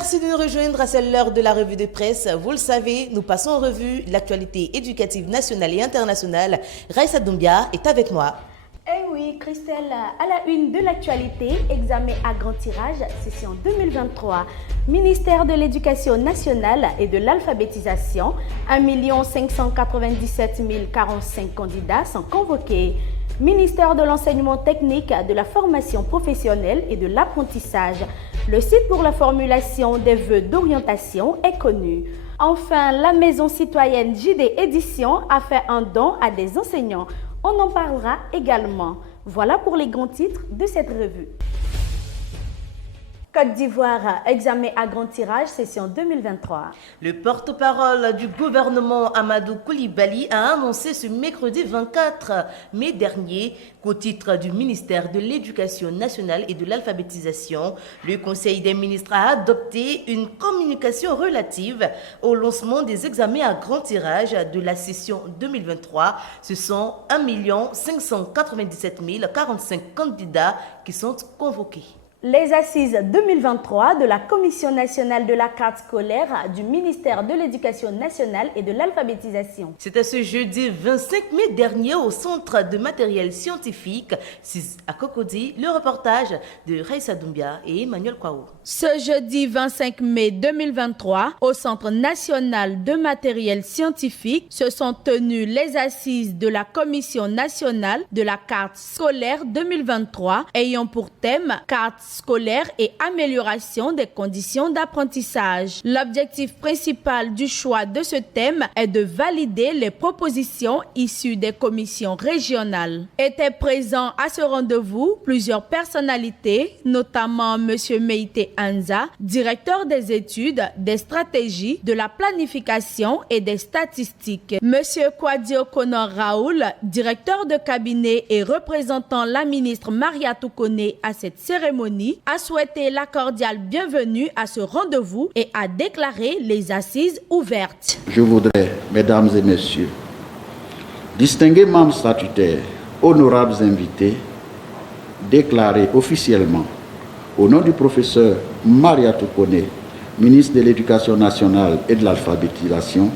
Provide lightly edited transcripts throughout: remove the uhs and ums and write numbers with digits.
Merci de nous rejoindre à cette heure de la revue de presse. Vous le savez, nous passons en revue l'actualité éducative nationale et internationale. Raissa Doumbia est avec moi. Eh oui, Christelle, à la une de l'actualité, examen à grand tirage, session 2023. Ministère de l'Éducation nationale et de l'alphabétisation, 1 597 045 candidats sont convoqués. Ministère de l'enseignement technique, de la formation professionnelle et de l'apprentissage. Le site pour la formulation des vœux d'orientation est connu. Enfin, la maison citoyenne JD Édition a fait un don à des enseignants. On en parlera également. Voilà pour les grands titres de cette revue. Côte d'Ivoire, examen à grand tirage, session 2023. Le porte-parole du gouvernement Amadou Koulibaly a annoncé ce mercredi 24 mai dernier qu'au titre du ministère de l'Éducation nationale et de l'alphabétisation, le Conseil des ministres a adopté une communication relative au lancement des examens à grand tirage de la session 2023. Ce sont 1 597 045 candidats qui sont convoqués. Les assises 2023 de la Commission nationale de la carte scolaire du ministère de l'Éducation nationale et de l'alphabétisation. C'était ce jeudi 25 mai dernier au Centre de matériel scientifique 6 à Cocody, le reportage de Raissa Doumbia et Emmanuel Kouaou. Ce jeudi 25 mai 2023, au Centre national de matériel scientifique, se sont tenues les assises de la Commission nationale de la carte scolaire 2023 ayant pour thème carte scolaire et amélioration des conditions d'apprentissage. L'objectif principal du choix de ce thème est de valider les propositions issues des commissions régionales. Étaient présents à ce rendez-vous plusieurs personnalités, notamment M. Meïté Anza, directeur des études, des stratégies, de la planification et des statistiques. M. Kwadio Konor Raoul, directeur de cabinet et représentant la ministre Maria Toukone à cette cérémonie, a souhaité la cordiale bienvenue à ce rendez-vous et a déclaré les assises ouvertes. Je voudrais, mesdames et messieurs, distingués membres statutaires, honorables invités, déclarer officiellement, au nom du professeur Maria Toukone, ministre de l'Éducation nationale et de l'alphabétisation,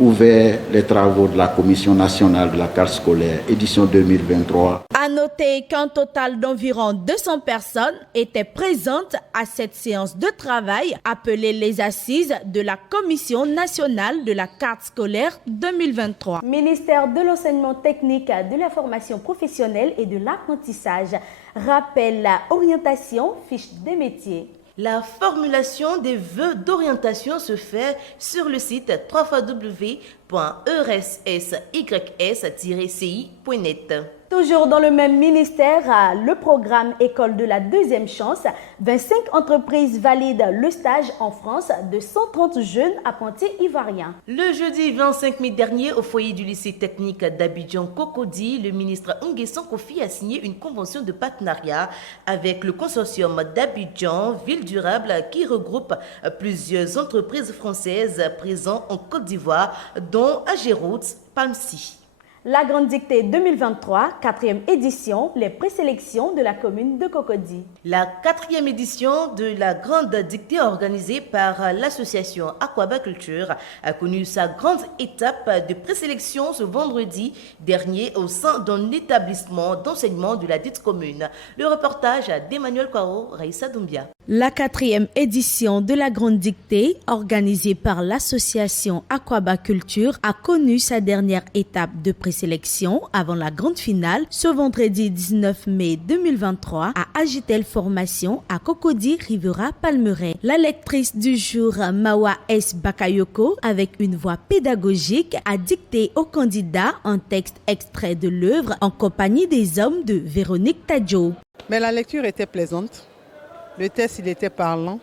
ouvert les travaux de la Commission nationale de la carte scolaire, édition 2023. À noter qu'un total d'environ 200 personnes étaient présentes à cette séance de travail appelée les assises de la Commission nationale de la carte scolaire 2023. Ministère de l'enseignement technique, de la formation professionnelle et de l'apprentissage rappelle la orientation fiche des métiers. La formulation des vœux d'orientation se fait sur le site www.erssys-ci.net. Toujours dans le même ministère, le programme École de la deuxième chance, 25 entreprises valident le stage en France de 130 jeunes apprentis ivoiriens. Le jeudi 25 mai dernier, au foyer du lycée technique d'Abidjan-Cocody, le ministre Nguessan Kofi a signé une convention de partenariat avec le consortium d'Abidjan, Ville Durable, qui regroupe plusieurs entreprises françaises présentes en Côte d'Ivoire, dont Ageroute, Palmsi. La Grande Dictée 2023, 4e édition, les présélections de la commune de Cocody. La 4e édition de la Grande Dictée organisée par l'association Aquaba Culture a connu sa grande étape de présélection ce vendredi dernier au sein d'un établissement d'enseignement de la dite commune. Le reportage d'Emmanuel Kouaou, Raissa Doumbia. La 4e édition de la Grande Dictée, organisée par l'association Aquaba Culture, a connu sa dernière étape de présélection avant la grande finale ce vendredi 19 mai 2023 à Agitel Formation à Cocody Rivera Palmeraie. La lectrice du jour, Mawa S. Bakayoko, avec une voix pédagogique, a dicté aux candidats un texte extrait de l'œuvre en compagnie des hommes de Véronique Tadjo. Mais la lecture était plaisante. Le texte, il était parlant.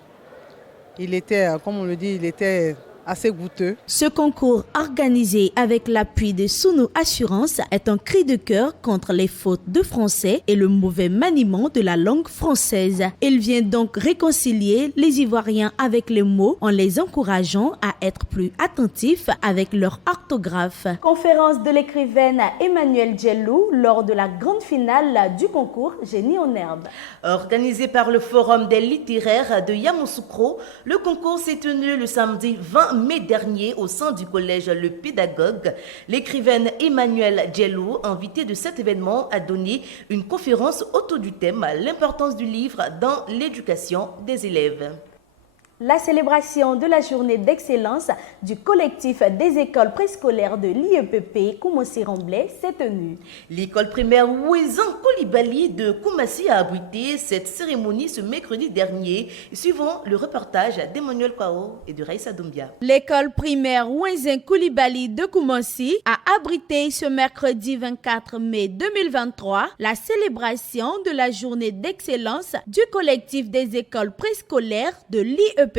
Il était, comme on le dit, il était assez goûteux. Ce concours organisé avec l'appui de Sunu Assurance est un cri de cœur contre les fautes de français et le mauvais maniement de la langue française. Il vient donc réconcilier les Ivoiriens avec les mots en les encourageant à être plus attentifs avec leur orthographe. Conférence de l'écrivaine Emmanuelle Djellou lors de la grande finale du concours Génie en herbe. Organisé par le Forum des littéraires de Yamoussoukro, le concours s'est tenu le samedi 20 mai dernier au sein du collège Le Pédagogue. L'écrivaine Emmanuelle Djellou, invitée de cet événement, a donné une conférence autour du thème « L'importance du livre dans l'éducation des élèves ». La célébration de la journée d'excellence du collectif des écoles préscolaires de l'IEPP Koumassi-Ramblais s'est tenue. L'école primaire Ouezan Coulibaly de Koumassi a abrité cette cérémonie ce mercredi dernier, suivant le reportage d'Emmanuel Kwao et de Raïssa Doumbia. L'école primaire Ouezan Coulibaly de Koumassi a abrité ce mercredi 24 mai 2023 la célébration de la journée d'excellence du collectif des écoles préscolaires de l'IEPP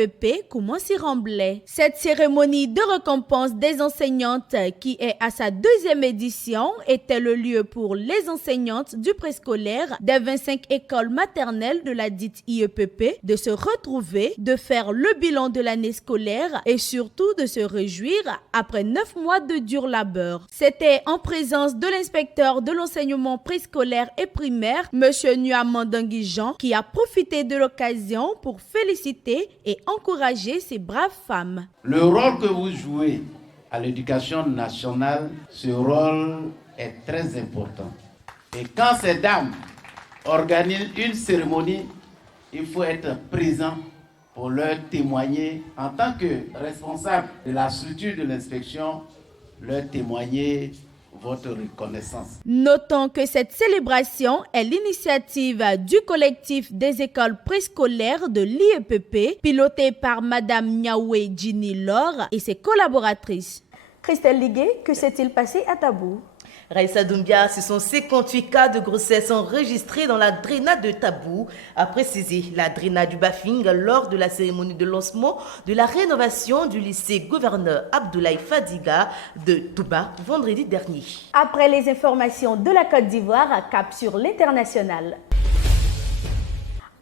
Koumassi-Ramblais. Cette cérémonie de récompense des enseignantes, qui est à sa deuxième édition, était le lieu pour les enseignantes du préscolaire des 25 écoles maternelles de la dite IEPP de se retrouver, de faire le bilan de l'année scolaire et surtout de se réjouir après 9 mois de dur labeur. C'était en présence de l'inspecteur de l'enseignement préscolaire et primaire, M. Nuamandangui Jean, qui a profité de l'occasion pour féliciter et encourager ces braves femmes. Le rôle que vous jouez à l'éducation nationale, ce rôle est très important. Et quand ces dames organisent une cérémonie, il faut être présent pour leur témoigner en tant que responsable de la structure de l'inspection, leur témoigner votre reconnaissance. Notons que cette célébration est l'initiative du collectif des écoles préscolaires de l'IEPP, piloté par Madame Niaoué Djini Laure et ses collaboratrices. Christelle Liguet, que s'est-il passé à Tabou? Raïssa Doumbia, ce sont 58 cas de grossesse enregistrés dans la DRENA de Tabou, a précisé la DRENA du Bafing lors de la cérémonie de lancement de la rénovation du lycée gouverneur Abdoulaye Fadiga de Touba vendredi dernier. Après les informations de la Côte d'Ivoire, cap sur l'international.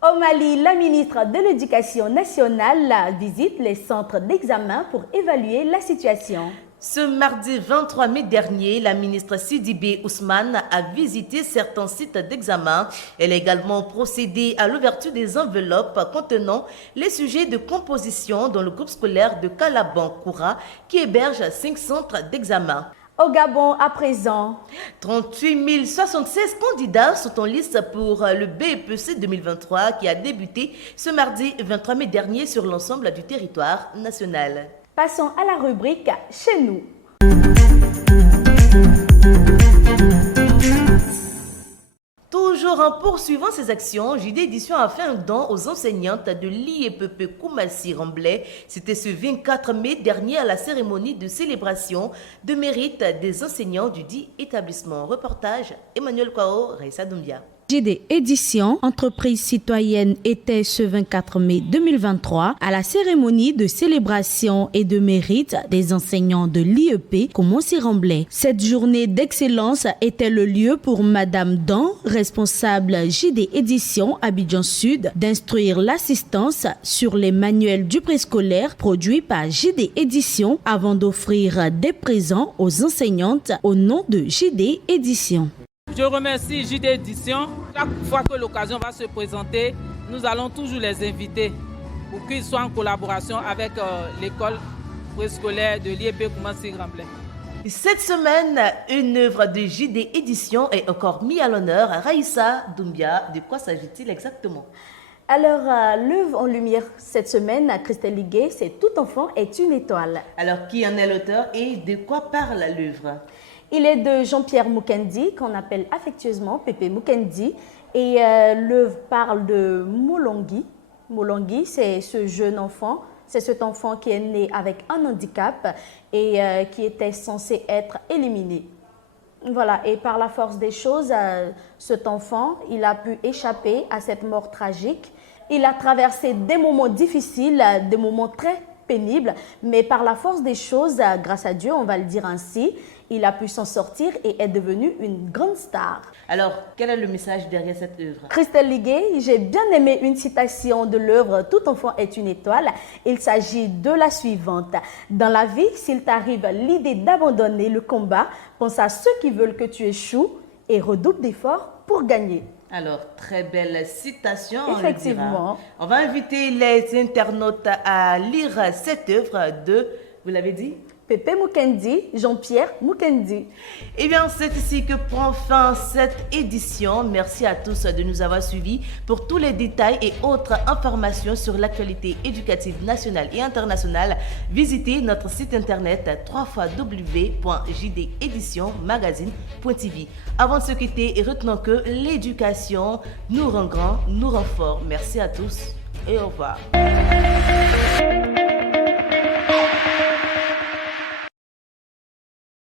Au Mali, la ministre de l'Éducation nationale visite les centres d'examen pour évaluer la situation. Ce mardi 23 mai dernier, la ministre Sidibé Ousmane a visité certains sites d'examen. Elle a également procédé à l'ouverture des enveloppes contenant les sujets de composition dans le groupe scolaire de Kalaban-Koura qui héberge 5 centres d'examen. Au Gabon, à présent, 38 076 candidats sont en liste pour le BEPC 2023 qui a débuté ce mardi 23 mai dernier sur l'ensemble du territoire national. Passons à la rubrique « Chez nous ». Toujours en poursuivant ses actions, JD Édition a fait un don aux enseignantes de l'IEPP Koumassi-Ramblais. C'était ce 24 mai dernier à la cérémonie de célébration de mérite des enseignants du dit établissement. Reportage Emmanuel Kwao, Raïssa Doumbia. JD Édition, entreprise citoyenne, était ce 24 mai 2023 à la cérémonie de célébration et de mérite des enseignants de l'IEP Koumassi-Ramblais. Cette journée d'excellence était le lieu pour Madame Dan, responsable JD Édition Abidjan Sud, d'instruire l'assistance sur les manuels du préscolaire produits par JD Édition avant d'offrir des présents aux enseignantes au nom de JD Édition. Je remercie JD Édition. Chaque fois que l'occasion va se présenter, nous allons toujours les inviter pour qu'ils soient en collaboration avec l'école préscolaire de l'IEP Koumassi-Ramblais. Cette semaine, une œuvre de JD Édition est encore mise à l'honneur. Raïssa Doumbia, de quoi s'agit-il exactement? Alors, l'œuvre en lumière cette semaine, Christelle Liguet, c'est « Tout enfant est une étoile ». Alors, qui en est l'auteur et de quoi parle l'œuvre? Il est de Jean-Pierre Moukendi, qu'on appelle affectueusement Pépé Moukendi. Et l'œuvre parle de Molongui. Molongui, c'est ce jeune enfant, c'est cet enfant qui est né avec un handicap et qui était censé être éliminé. Voilà, et par la force des choses, cet enfant, il a pu échapper à cette mort tragique. Il a traversé des moments difficiles, des moments très pénible, mais par la force des choses, grâce à Dieu, on va le dire ainsi, il a pu s'en sortir et est devenu une grande star. Alors, quel est le message derrière cette œuvre? Christelle Liguet, j'ai bien aimé une citation de l'œuvre « Tout enfant est une étoile ». Il s'agit de la suivante. « Dans la vie, s'il t'arrive l'idée d'abandonner le combat, pense à ceux qui veulent que tu échoues et redouble d'efforts pour gagner. » Alors, très belle citation. Effectivement. On va inviter les internautes à lire cette œuvre de, vous l'avez dit? Pépé Mukendi, Jean-Pierre Mukendi. Eh bien, c'est ici que prend fin cette édition. Merci à tous de nous avoir suivis. Pour tous les détails et autres informations sur l'actualité éducative nationale et internationale, visitez notre site internet www.jdéditionmagazine.tv. Avant de se quitter, retenons que l'éducation nous rend grands, nous rend forts. Merci à tous et au revoir.